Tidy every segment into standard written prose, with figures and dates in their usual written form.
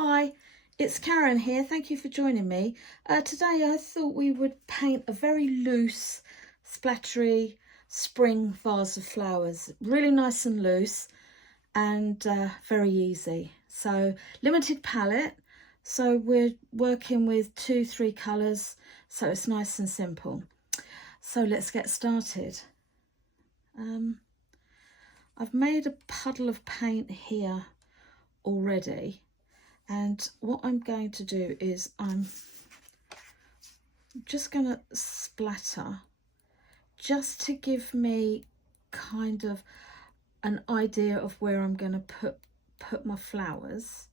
Hi, it's Karen here. Thank you for joining me. Today I thought we would paint a very loose, splattery spring vase of flowers. Really nice and loose and very easy. So limited palette. So we're working with 2-3 colours. So it's nice and simple. So let's get started. I've made a puddle of paint here already. And what I'm going to do is I'm just going to splatter just to give me kind of an idea of where I'm going to put my flowers,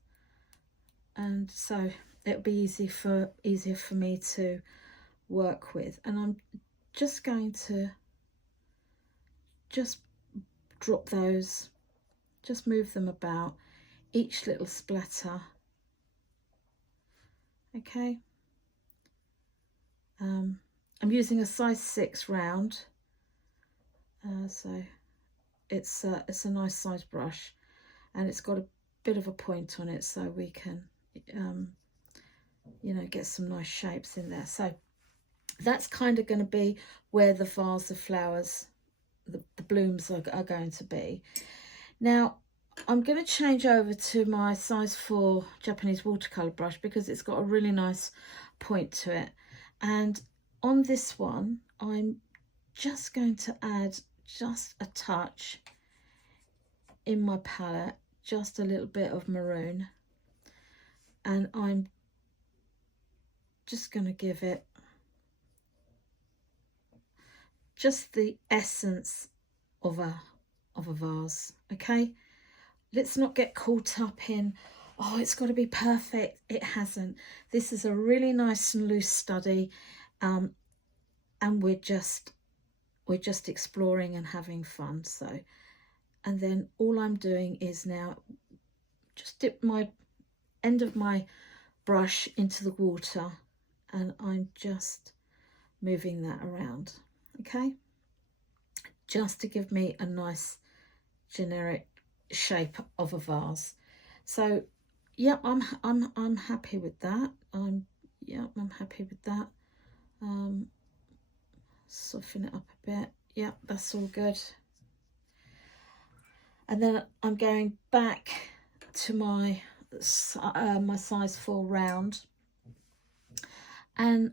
and so it'll be easier for me to work with. And I'm just going to just drop those, just move them about, each little splatter. Okay, I'm using a size 6 round, so it's a nice size brush, and it's got a bit of a point on it, so we can you know, get some nice shapes in there. So that's kind of going to be where the vase of flowers, the blooms are going to be. Now I'm going to change over to my size 4 Japanese watercolour brush because it's got a really nice point to it. And on this one, I'm just going to add just a touch in my palette, just a little bit of maroon. And I'm just going to give it just the essence of a vase, okay? Let's not get caught up in, oh, it's got to be perfect. It hasn't. This is a really nice and loose study, and we're just exploring and having fun. So, and then all I'm doing is now just dip my end of my brush into the water, and I'm just moving that around, okay? Just to give me a nice generic shape of a vase. So yeah, I'm happy with that. I'm happy with that. Soften it up a bit. Yeah, that's all good. And then I'm going back to my my size 4 round, and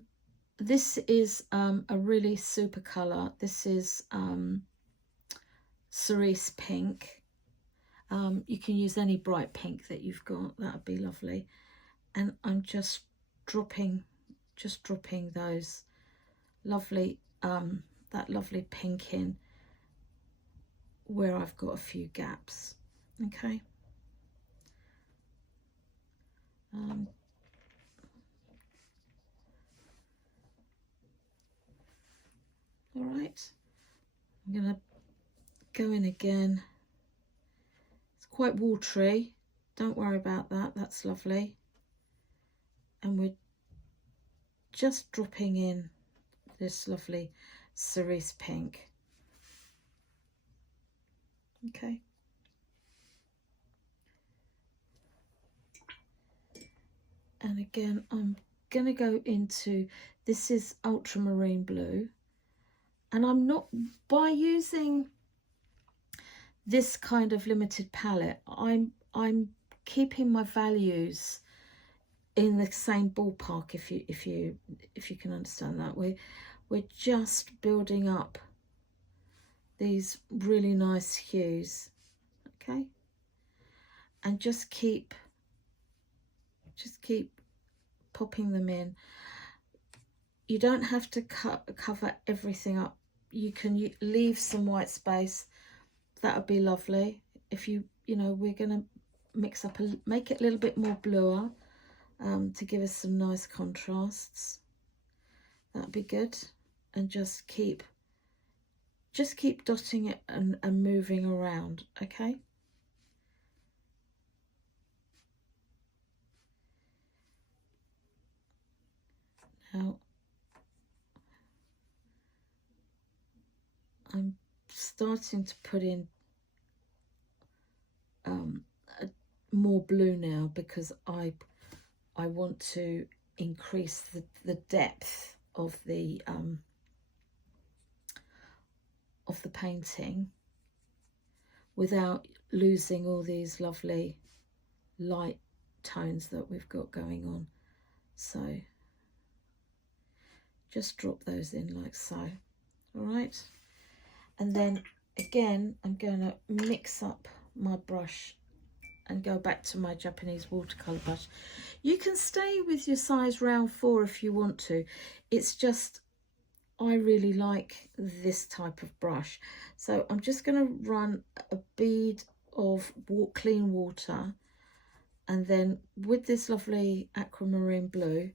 this is a really super colour. This is cerise pink. You can use any bright pink that you've got, that would be lovely. And I'm just dropping those lovely that lovely pink in where I've got a few gaps, okay? All right, I'm gonna go in again. It's quite watery, don't worry about that, that's lovely. And we're just dropping in this lovely cerise pink, okay? And again, I'm going to go into, this is ultramarine blue, and I'm not, by using this kind of limited palette, I'm keeping my values in the same ballpark, if you can understand that. We're just building up these really nice hues, okay? And just keep popping them in. You don't have to cover everything up. You can leave some white space. That would be lovely. If you know, we're going to mix up, make it a little bit more bluer, to give us some nice contrasts. That'd be good. And just keep dotting it and moving around, okay? Now I'm starting to put in more blue now because I want to increase the depth of the painting without losing all these lovely light tones that we've got going on. So just drop those in like so. All right, and then again I'm going to mix up my brush and go back to my Japanese watercolour brush. You can stay with your size round 4 if you want to. It's just I really like this type of brush. So I'm just going to run a bead of clean water, and then with this lovely aquamarine blue,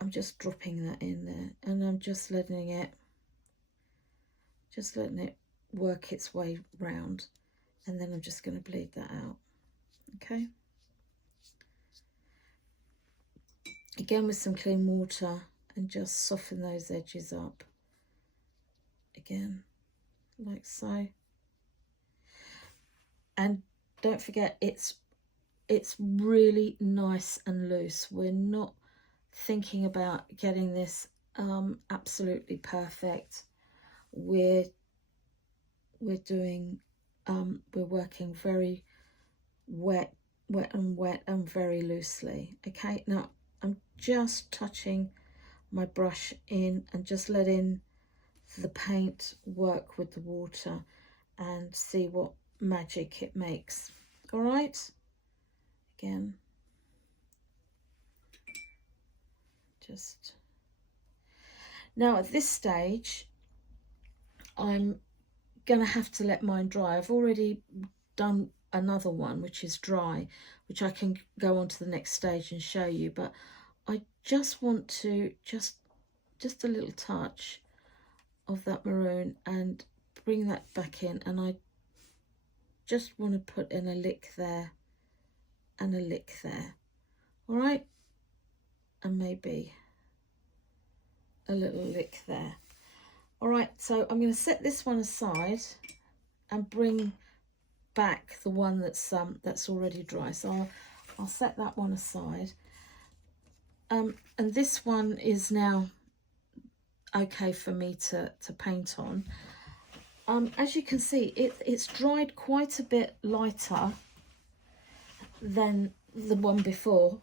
I'm just dropping that in there, and I'm just letting it work its way round, and then I'm just going to bleed that out. Okay, again with some clean water, and just soften those edges up again like so. And don't forget, it's really nice and loose. We're not thinking about getting this absolutely perfect. We're doing we're working very wet and very loosely. Okay, now I'm just touching my brush in and just letting the paint work with the water and see what magic it makes. All right, again just now at this stage I'm gonna have to let mine dry. I've already done another one which is dry, which I can go on to the next stage and show you, but I just want to just a little touch of that maroon and bring that back in, and I just want to put in a lick there and a lick there. All right, and maybe a little lick there. All right, so I'm going to set this one aside and bring back the one that's already dry. So I'll set that one aside. And this one is now okay for me to paint on. As you can see, it's dried quite a bit lighter than the one before.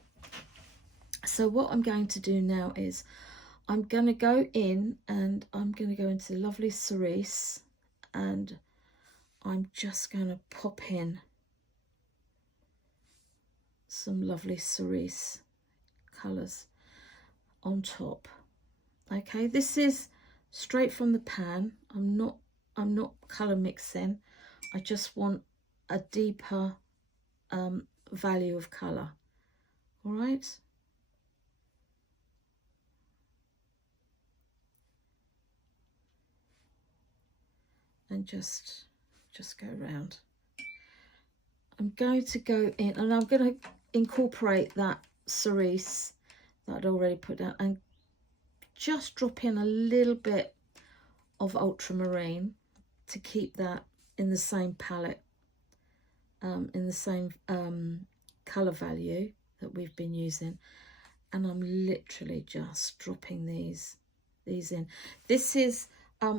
So what I'm going to do now is I'm going to go in and I'm going to go into the lovely cerise, and I'm just going to pop in some lovely cerise colours on top. Okay, this is straight from the pan. I'm not colour mixing. I just want a deeper value of colour. All right, and just go around. I'm going to go in and I'm going to incorporate that cerise that I'd already put down, and just drop in a little bit of ultramarine to keep that in the same palette, in the same colour value that we've been using. And I'm literally just dropping these in. This is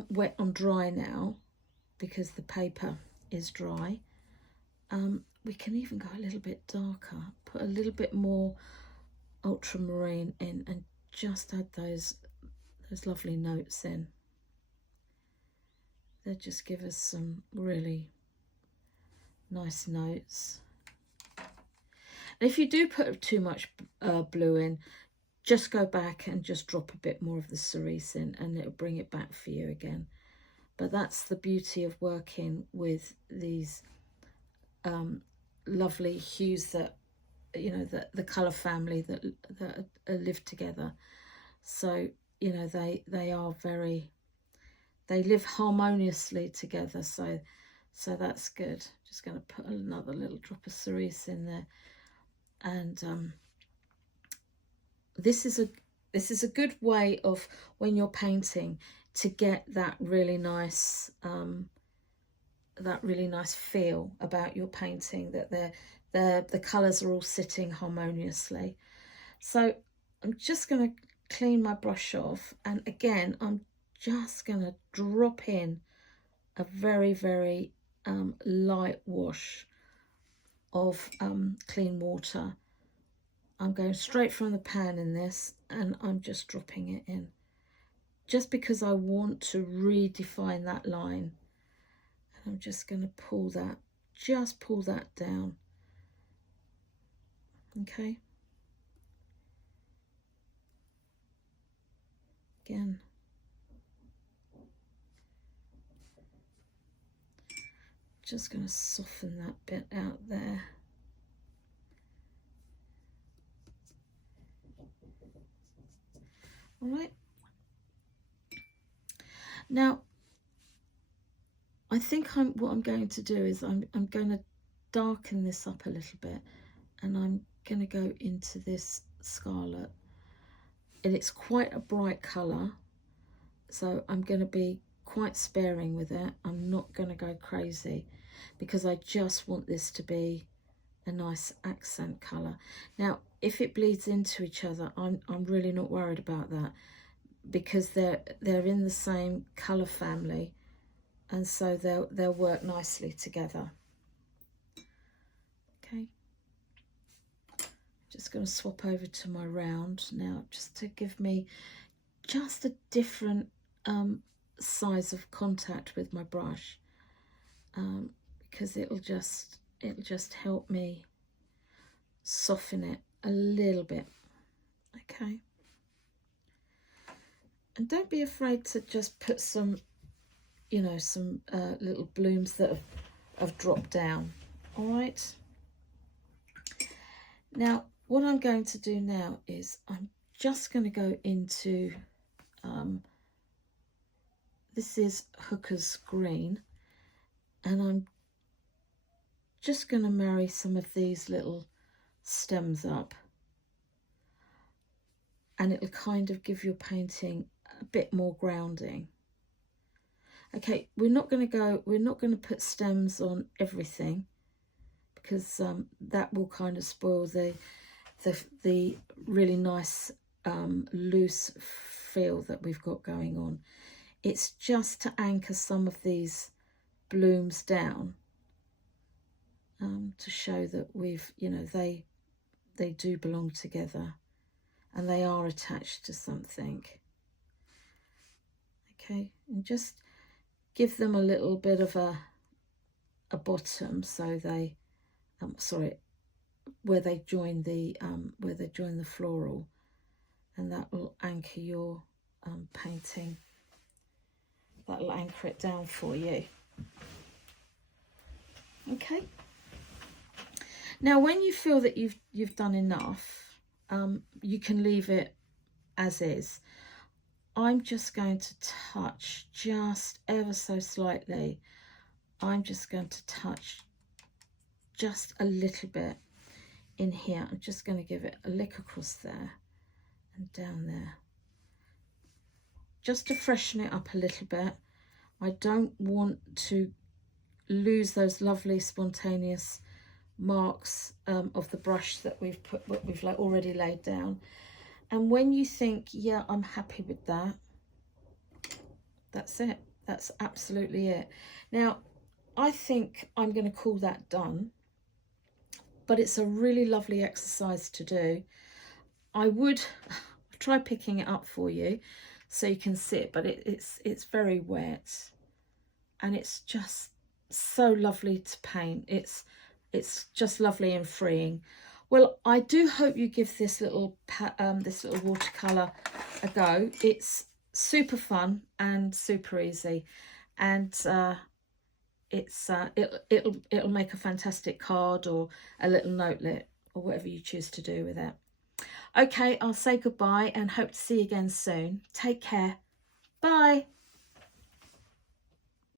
wet on dry now because the paper is dry. We can even go a little bit darker, put a little bit more ultramarine in, and just add those lovely notes in. They just give us some really nice notes. And if you do put too much blue in, just go back and just drop a bit more of the cerise in, and it'll bring it back for you again. But that's the beauty of working with these lovely hues that, you know, the colour family that live together. So, you know, they are very, they live harmoniously together. So that's good. Just going to put another little drop of cerise in there, and this is a good way of, when you're painting, to get that really nice really nice feel about your painting, that the colours are all sitting harmoniously. So I'm just going to clean my brush off, and again I'm just going to drop in a very, very light wash of clean water. I'm going straight from the pan in this, and I'm just dropping it in, just because I want to redefine that line. And I'm just going to pull that, just pull that down. Okay. Again. Just going to soften that bit out there. All right. Now, I think what I'm going to do is I'm going to darken this up a little bit, and I'm going to go into this scarlet. And it's quite a bright colour, so I'm going to be quite sparing with it. I'm not going to go crazy, because I just want this to be a nice accent colour. Now, if it bleeds into each other, I'm really not worried about that, because they're in the same colour family, and so they'll work nicely together. Okay. Just going to swap over to my round now, just to give me just a different size of contact with my brush, because it'll just help me soften it a little bit. Okay. And don't be afraid to just put some, you know, some little blooms that have dropped down. All right. Now, what I'm going to do now is I'm just going to go into, this is Hooker's Green, and I'm just going to marry some of these little stems up, and it'll kind of give your painting a bit more grounding. Okay, we're not going to put stems on everything, because that will kind of spoil the really nice loose feel that we've got going on. It's just to anchor some of these blooms down, to show that we've, you know, they do belong together, and they are attached to something. Okay, and just give them a little bit of a bottom, so they where they join the floral, and that will anchor your painting. That'll anchor it down for you. Okay. Now, when you feel that you've done enough, you can leave it as is. I'm just going to touch just ever so slightly. I'm just going to touch just a little bit in here. I'm just going to give it a lick across there and down there, just to freshen it up a little bit. I don't want to lose those lovely spontaneous marks of the brush that we've already laid down. And when you think, yeah, I'm happy with that, that's it. That's absolutely it. Now, I think I'm going to call that done, but it's a really lovely exercise to do. I would try picking it up for you so you can see it, but it's very wet, and it's just so lovely to paint. It's just lovely and freeing. Well, I do hope you give this little watercolour a go. It's super fun and super easy, and it'll make a fantastic card or a little notelet or whatever you choose to do with it. Okay, I'll say goodbye and hope to see you again soon. Take care. Bye.